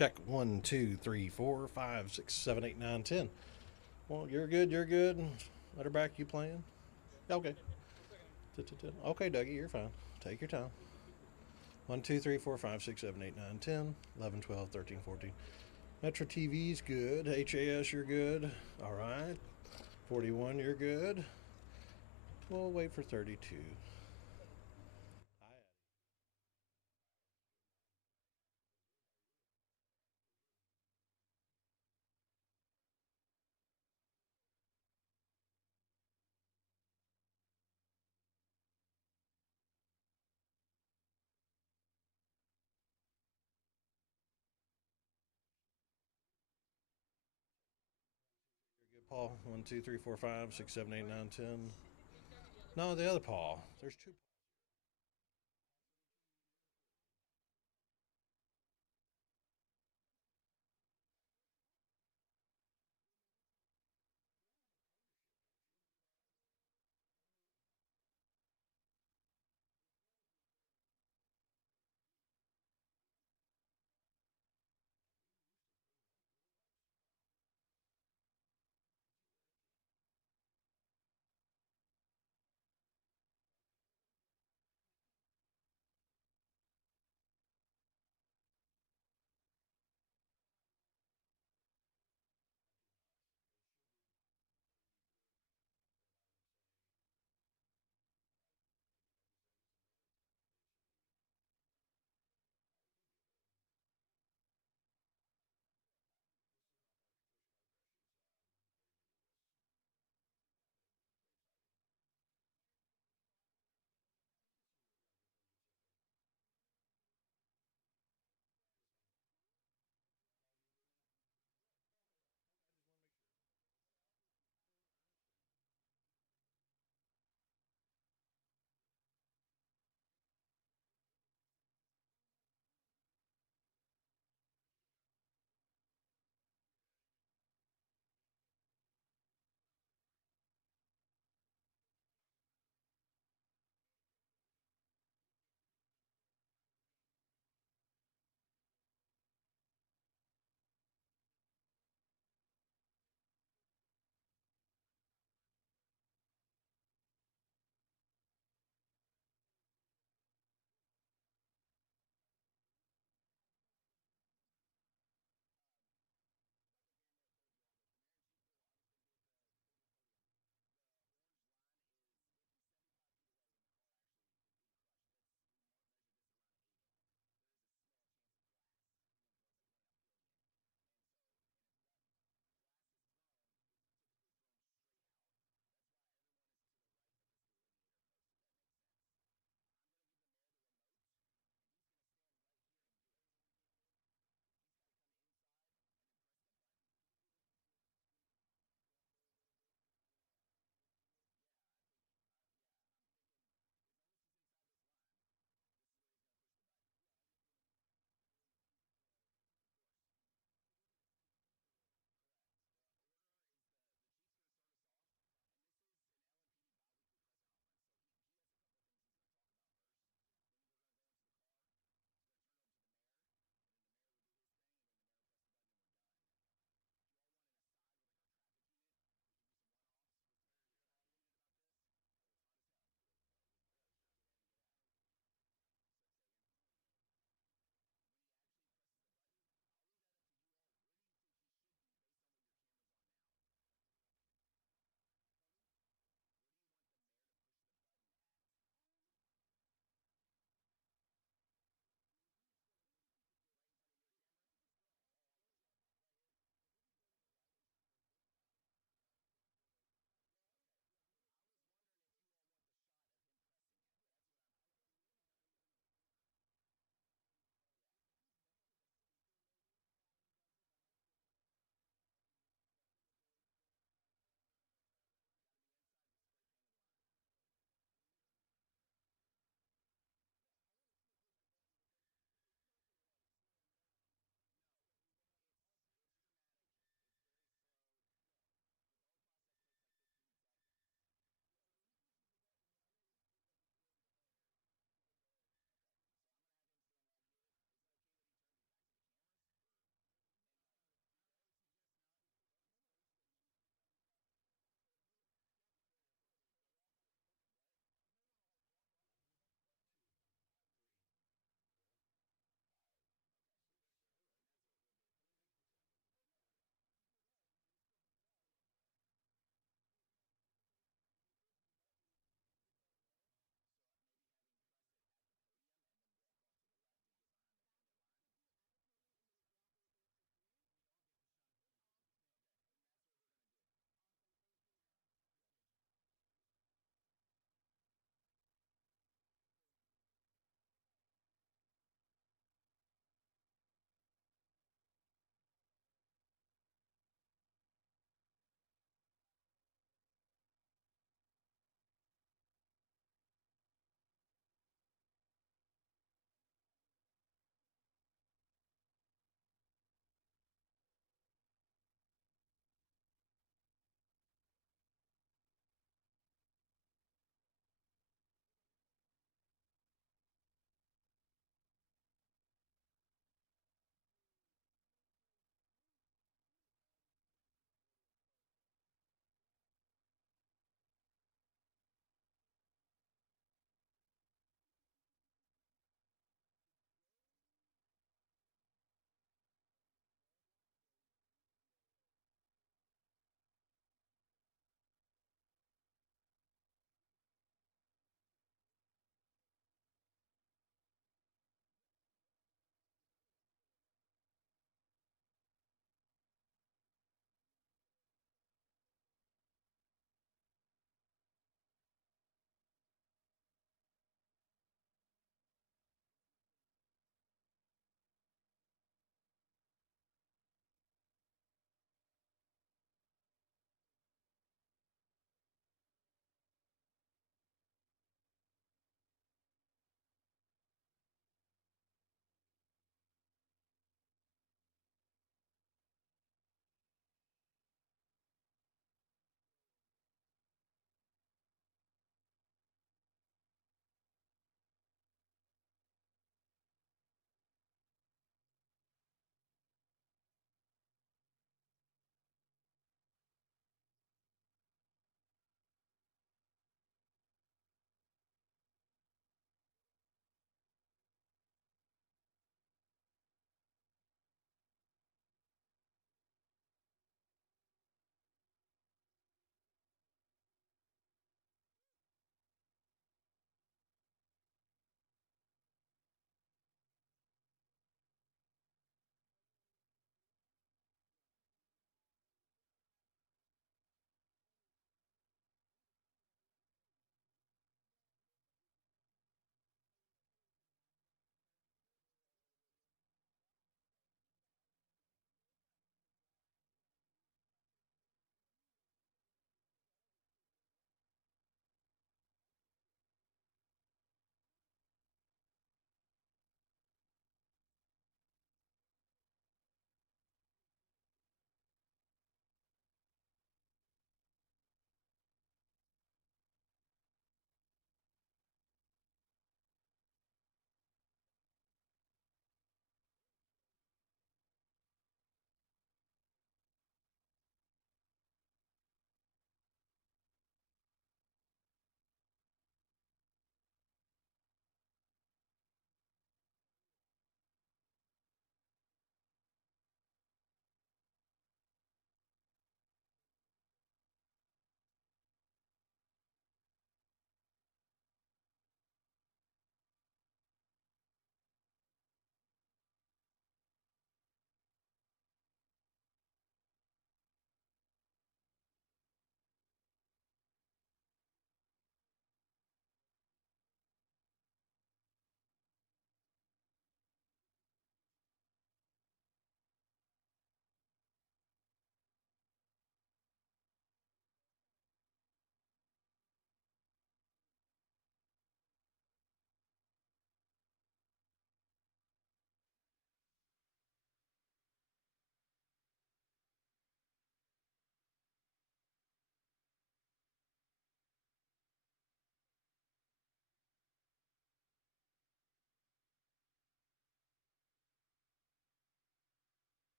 Check. 1, 2, 3, 4, 5, 6, 7, 8, 9, 10. Well, you're good. You're good. Let her back. You playing? Okay. Okay, Dougie, you're fine. Take your time. 1, 2, 3, 4, 5, 6, 7, 8, 9, 10, 11, 12, 13, 14. Metro TV's good. HAS, you're good. All right. 41, you're good. We'll wait for 32. You're good, Paul. 1, 2, 3, 4, 5, 6, 7, 8, 9, 10. No, the other Paul. There's two.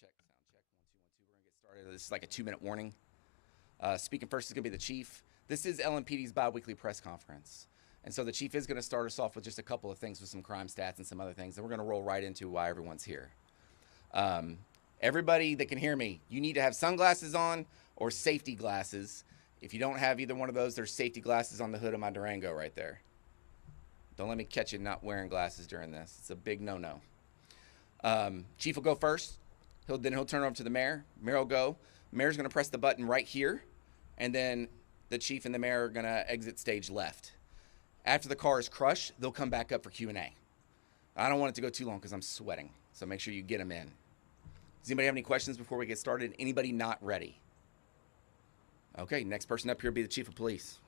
check. 1, 2, 1, 2. We're gonna get started. This is like a 2-minute warning. Speaking first is gonna be the chief. This is LMPD's bi-weekly press conference. And so the chief is gonna start us off with just a couple of things with some crime stats and some other things. And we're gonna roll right into why everyone's here. Everybody that can hear me, you need to have sunglasses on or safety glasses. If you don't have either one of those, there's safety glasses on the hood of my Durango right there. Don't let me catch you not wearing glasses during this. It's a big no-no. Chief will go first. He'll turn over to the mayor. Mayor will go. Mayor's gonna press the button right here, and then the chief and the mayor are gonna exit stage left. After the car is crushed, they'll come back up for Q&A. I don't want it to go too long because I'm sweating, so make sure you get them in. Does anybody have any questions before we get started? Anybody not ready? Okay, next person up here will be the chief of police.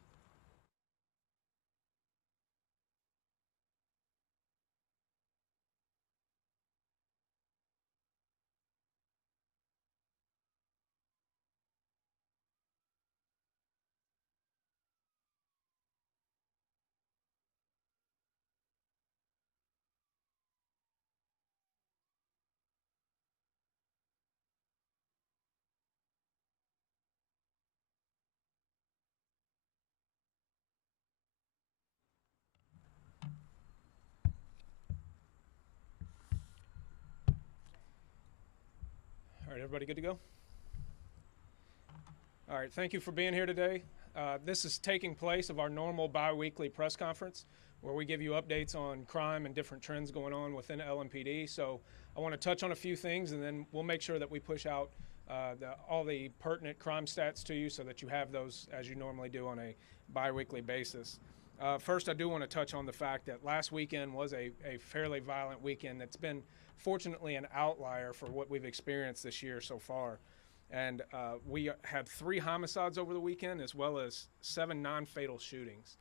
All right, everybody good to go? All right, thank you for being here today. This is taking place of our normal bi-weekly press conference where we give you updates on crime and different trends going on within LMPD. So I want to touch on a few things, and then we'll make sure that we push out all the pertinent crime stats to you so that you have those as you normally do on a bi-weekly basis. First, I do want to touch on the fact that last weekend was a fairly violent weekend that's been fortunately an outlier for what we've experienced this year so far. And we had 3 homicides over the weekend as well as 7 non-fatal shootings.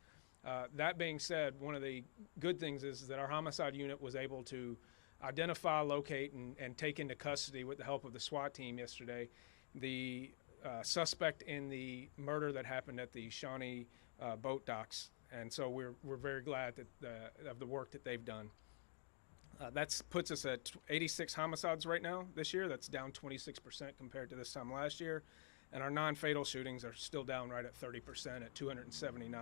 That being said, one of the good things is that our homicide unit was able to identify, locate, and take into custody with the help of the SWAT team yesterday the suspect in the murder that happened at the Shawnee boat docks. And so we're very glad that of the work that they've done. That puts us at 86 homicides right now this year. That's down 26% compared to this time last year. And our non-fatal shootings are still down right at 30% at 279.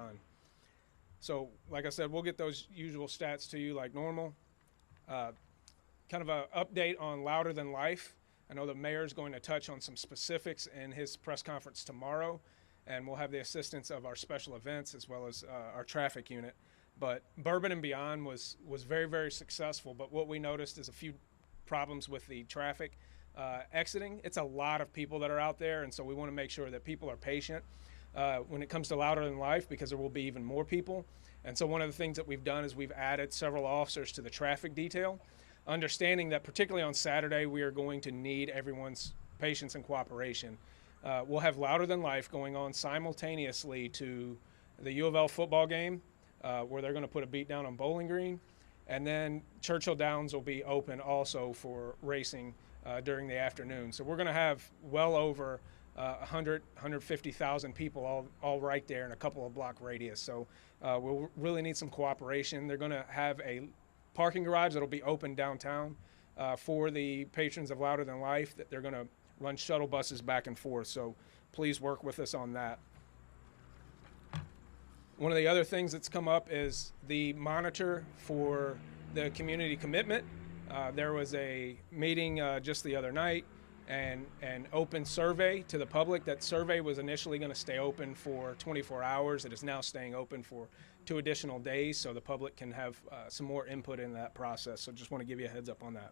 So like I said, we'll get those usual stats to you like normal. Kind of an update on Louder Than Life. I know the mayor's going to touch on some specifics in his press conference tomorrow, and we'll have the assistance of our special events as well as our traffic unit. But Bourbon and Beyond was very, very successful. But what we noticed is a few problems with the traffic exiting. It's a lot of people that are out there, and so we want to make sure that people are patient when it comes to Louder Than Life, because there will be even more people. And so one of the things that we've done is we've added several officers to the traffic detail, understanding that particularly on Saturday we are going to need everyone's patience and cooperation. We'll have Louder Than Life going on simultaneously to the U of L football game, where they're going to put a beat down on Bowling Green. And then Churchill Downs will be open also for racing during the afternoon. So we're going to have well over 150,000 people all right there in a couple of block radius. So we'll really need some cooperation. They're going to have a parking garage that'll be open downtown for the patrons of Louder Than Life, that they're going to run shuttle buses back and forth. So please work with us on that. One of the other things that's come up is the monitor for the community commitment. There was a meeting just the other night and an open survey to the public. That survey was initially going to stay open for 24 hours. It is now staying open for 2 additional days so the public can have some more input in that process. So just want to give you a heads up on that.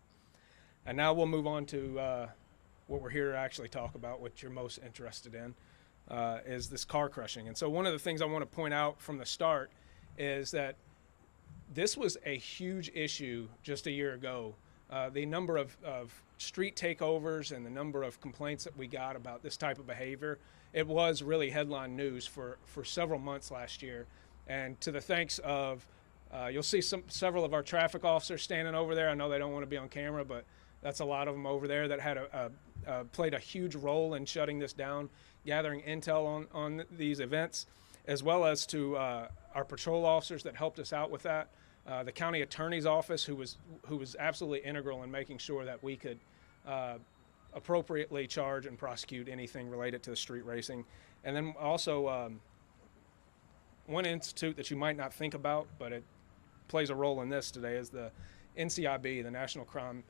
And now we'll move on to what we're here to actually talk about, what you're most interested in. Is this car crushing. And so one of the things I want to point out from the start is that this was a huge issue just a year ago. The number of street takeovers and the number of complaints that we got about this type of behavior, it was really headline news for several months last year. And to the thanks of, you'll see several of our traffic officers standing over there. I know they don't want to be on camera, but that's a lot of them over there that had played a huge role in shutting this down, gathering intel on these events, as well as to our patrol officers that helped us out with that. The county attorney's office, who was absolutely integral in making sure that we could appropriately charge and prosecute anything related to the street racing. And then also one institute that you might not think about, but it plays a role in this today, is the NCIB, the National Crime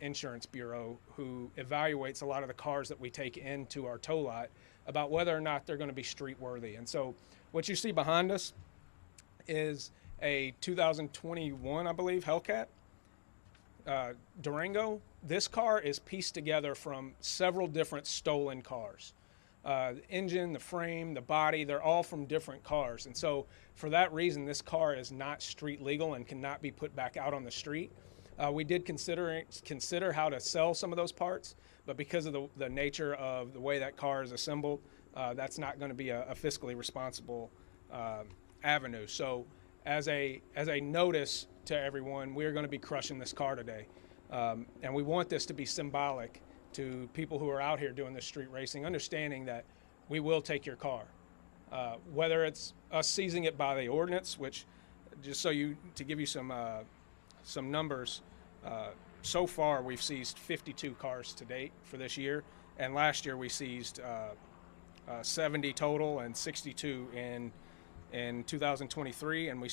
Insurance Bureau, who evaluates a lot of the cars that we take into our tow lot about whether or not they're going to be street worthy. And so what you see behind us is a 2021, I believe, Hellcat Durango. This car is pieced together from several different stolen cars. The engine, the frame, the body, they're all from different cars. And so for that reason, this car is not street legal and cannot be put back out on the street. We did consider how to sell some of those parts, but because of the nature of the way that car is assembled, that's not going to be a fiscally responsible avenue. So as a notice to everyone, we're going to be crushing this car today. And we want this to be symbolic to people who are out here doing this street racing, understanding that we will take your car. Whether it's us seizing it by the ordinance, which, just to give you some numbers, so far we've seized 52 cars to date for this year, and last year we seized 70 total and 62 in 2023, and we've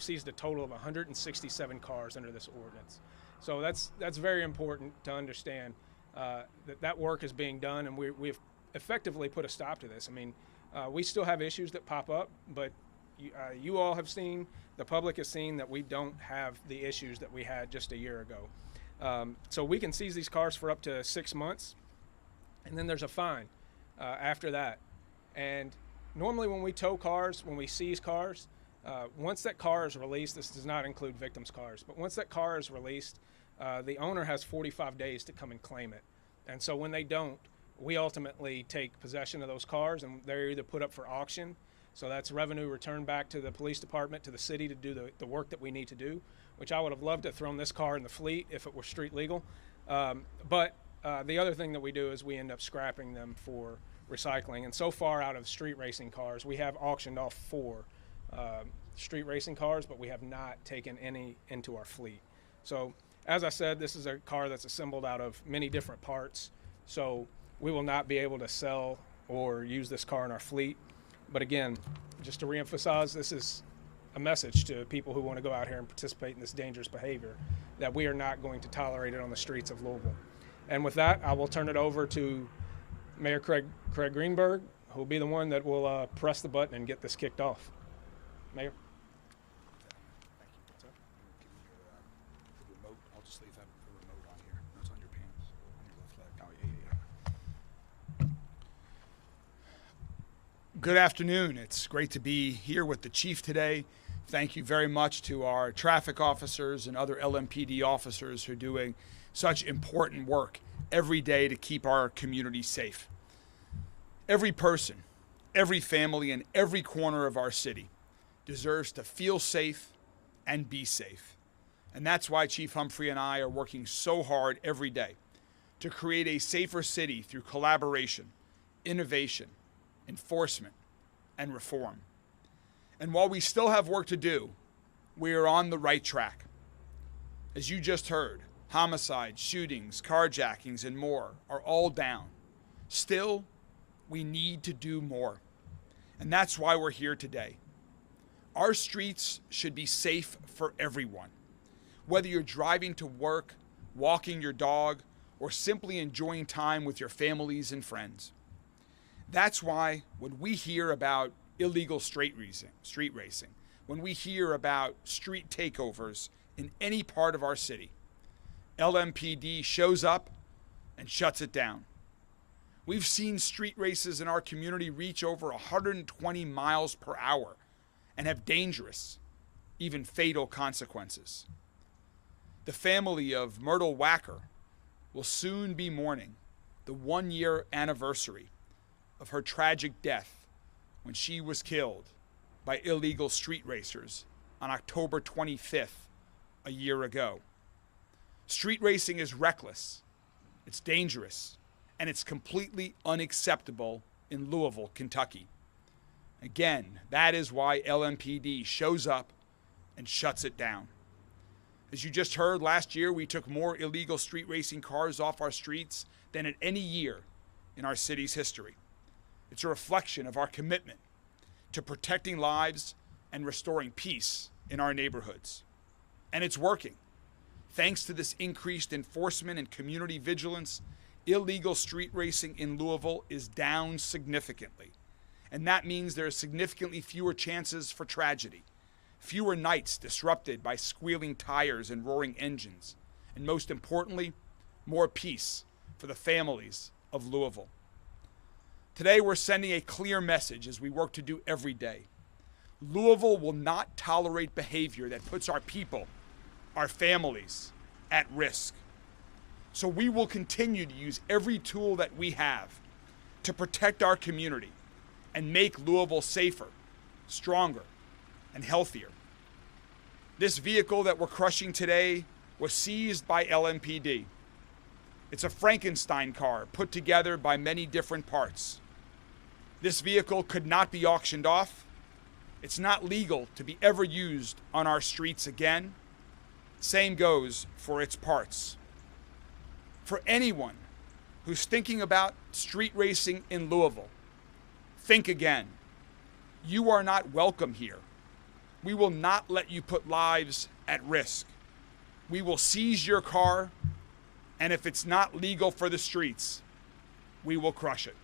seized a total of 167 cars under this ordinance. So that's very important to understand, that work is being done, and we've effectively put a stop to this. I mean, we still have issues that pop up, but you all have seen, the public has seen, that we don't have the issues that we had just a year ago. So we can seize these cars for up to 6 months, and then there's a fine after that. And normally when we tow cars, when we seize cars, once that car is released, this does not include victims' cars, but once that car is released, the owner has 45 days to come and claim it. And so when they don't, we ultimately take possession of those cars, and they're either put up for auction, so that's revenue returned back to the police department, to the city, to do the work that we need to do, which I would have loved to have thrown this car in the fleet if it were street legal. But the other thing that we do is we end up scrapping them for recycling. And so far, out of street racing cars, we have auctioned off 4 street racing cars, but we have not taken any into our fleet. So as I said, this is a car that's assembled out of many different parts, so we will not be able to sell or use this car in our fleet. But again, just to reemphasize, this is a message to people who want to go out here and participate in this dangerous behavior, that we are not going to tolerate it on the streets of Louisville. And with that, I will turn it over to Mayor Craig Greenberg, who will be the one that will press the button and get this kicked off. Mayor. Good afternoon. It's great to be here with the chief today. Thank you very much to our traffic officers and other LMPD officers who are doing such important work every day to keep our community safe. Every person, every family, and every corner of our city deserves to feel safe and be safe. And that's why Chief Humphrey and I are working so hard every day to create a safer city through collaboration, innovation, enforcement, and reform. And while we still have work to do, we are on the right track. As you just heard, homicides, shootings, carjackings, and more are all down. Still, we need to do more. And that's why we're here today. Our streets should be safe for everyone. Whether you're driving to work, walking your dog, or simply enjoying time with your families and friends. That's why when we hear about illegal street racing, when we hear about street takeovers in any part of our city, LMPD shows up and shuts it down. We've seen street races in our community reach over 120 miles per hour and have dangerous, even fatal consequences. The family of Myrtle Wacker will soon be mourning the 1-year anniversary of her tragic death when she was killed by illegal street racers on October 25th, a year ago. Street racing is reckless, it's dangerous, and it's completely unacceptable in Louisville, Kentucky. Again, that is why LMPD shows up and shuts it down. As you just heard, last year we took more illegal street racing cars off our streets than at any year in our city's history. It's a reflection of our commitment to protecting lives and restoring peace in our neighborhoods. And it's working. Thanks to this increased enforcement and community vigilance, illegal street racing in Louisville is down significantly. And that means there are significantly fewer chances for tragedy, fewer nights disrupted by squealing tires and roaring engines, and most importantly, more peace for the families of Louisville. Today, we're sending a clear message as we work to do every day. Louisville will not tolerate behavior that puts our people, our families, at risk. So we will continue to use every tool that we have to protect our community and make Louisville safer, stronger, and healthier. This vehicle that we're crushing today was seized by LMPD. It's a Frankenstein car put together by many different parts. This vehicle could not be auctioned off. It's not legal to be ever used on our streets again. Same goes for its parts. For anyone who's thinking about street racing in Louisville, think again. You are not welcome here. We will not let you put lives at risk. We will seize your car, and if it's not legal for the streets, we will crush it.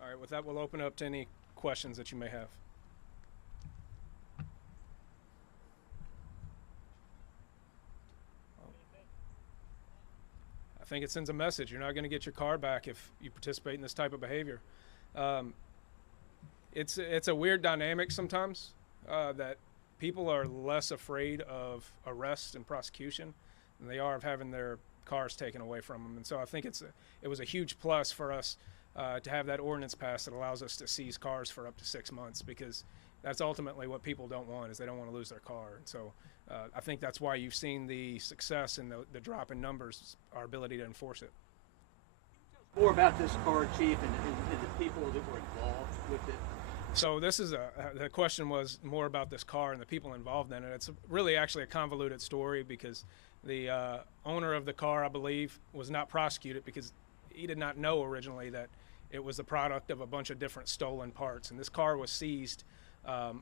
All right, with that, we'll open up to any questions that you may have. I think it sends a message. You're not going to get your car back if you participate in this type of behavior. It's a weird dynamic sometimes that people are less afraid of arrest and prosecution than they are of having their cars taken away from them. And so I think it was a huge plus for us to have that ordinance passed that allows us to seize cars for up to 6 months, because that's ultimately what people don't want, is they don't want to lose their car. And so I think that's why you've seen the success and the drop in numbers, our ability to enforce it. More about this car, Chief, and the people that were involved with it. So this is the question was more about this car and the people involved in it. It's really actually a convoluted story, because the owner of the car, I believe, was not prosecuted because he did not know originally that it was the product of a bunch of different stolen parts. And this car was seized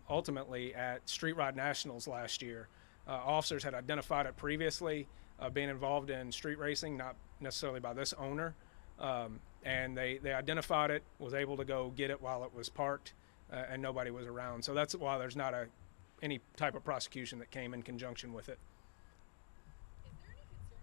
ultimately at Street Ride Nationals last year. Officers had identified it previously, being involved in street racing, not necessarily by this owner. And they identified it, was able to go get it while it was parked, and nobody was around. So that's why there's not any type of prosecution that came in conjunction with it. Is there any concern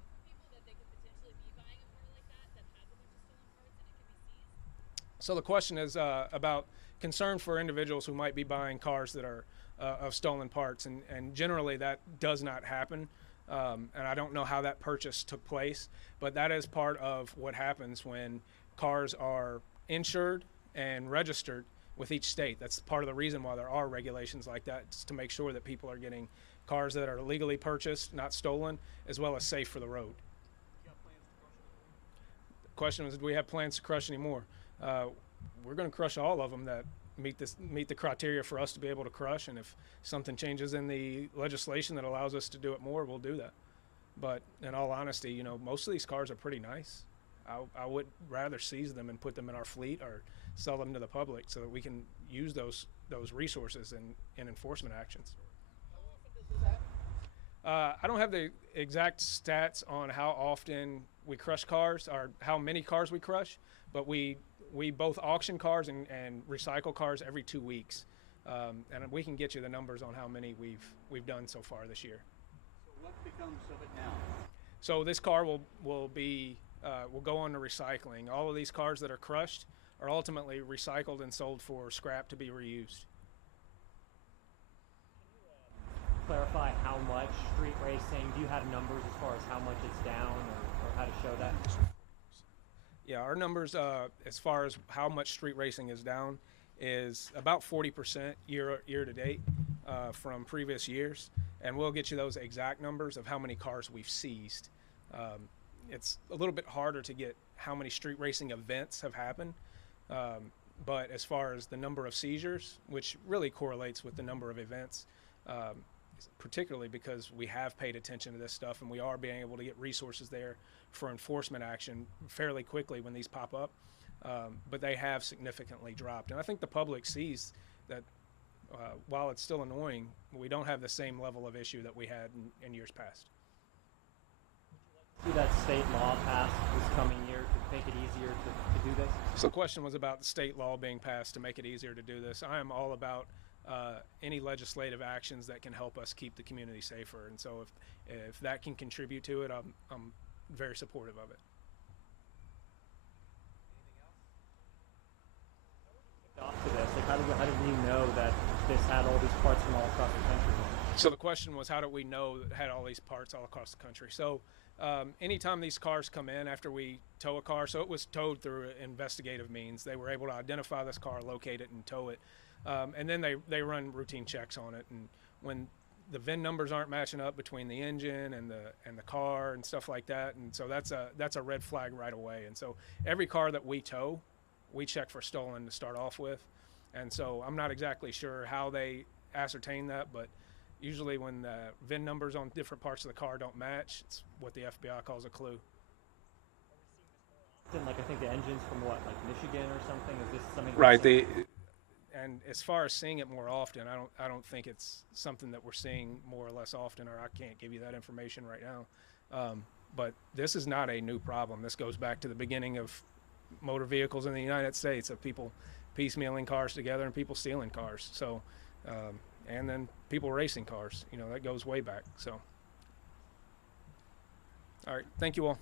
for people that they could potentially be buying a car like that has a bunch of stolen parts and it can be seized? So the question is about concern for individuals who might be buying cars that are of stolen parts, and generally that does not happen. And I don't know how that purchase took place, but that is part of what happens when cars are insured and registered with each state. That's part of the reason why there are regulations like that, is to make sure that people are getting cars that are legally purchased, not stolen, as well as safe for the road. The question was, do we have plans to crush any more? We're going to crush all of them that meet the criteria for us to be able to crush, and if something changes in the legislation that allows us to do it more, we'll do that. But in all honesty, most of these cars are pretty nice. I would rather seize them and put them in our fleet or sell them to the public so that we can use those those resources in enforcement actions. I don't have the exact stats on how often we crush cars or how many cars we crush, but we both auction cars and recycle cars every 2 weeks, and we can get you the numbers on how many we've done so far this year. So what becomes of it now? So this car will go on to recycling. All of these cars that are crushed are ultimately recycled and sold for scrap to be reused. Clarify how much street racing? Do you have numbers as far as how much it's down or how to show that? Yeah, our numbers as far as how much street racing is down is about 40% year to date from previous years, and we'll get you those exact numbers of how many cars we've seized. It's a little bit harder to get how many street racing events have happened, but as far as the number of seizures, which really correlates with the number of events, particularly because we have paid attention to this stuff and we are being able to get resources there for enforcement action fairly quickly when these pop up, but they have significantly dropped. And I think the public sees that while it's still annoying, we don't have the same level of issue that we had in years past. See that state law passed this coming year to make it easier to do this? So the question was about the state law being passed to make it easier to do this. I am all about any legislative actions that can help us keep the community safer, and so if that can contribute to it, I'm very supportive of it. Off to this, like how did we know that this had all these parts from all across the country? So the question was, how do we know that it had all these parts all across the country? So anytime these cars come in after we tow a car, so it was towed through investigative means, they were able to identify this car, locate it, and tow it. And then they run routine checks on it, and when the VIN numbers aren't matching up between the engine and the car and stuff like that, and so that's a red flag right away. And so every car that we tow, we check for stolen to start off with. And so I'm not exactly sure how they ascertain that, but usually when the VIN numbers on different parts of the car don't match, it's what the FBI calls a clue. Like I think the engine's from what, like Michigan or something? Is this something? Right. And as far as seeing it more often, I don't think it's something that we're seeing more or less often, or I can't give you that information right now. But this is not a new problem. This goes back to the beginning of motor vehicles in the United States, of people piecemealing cars together and people stealing cars. So, and then people racing cars. You know, that goes way back. So, all right. Thank you all.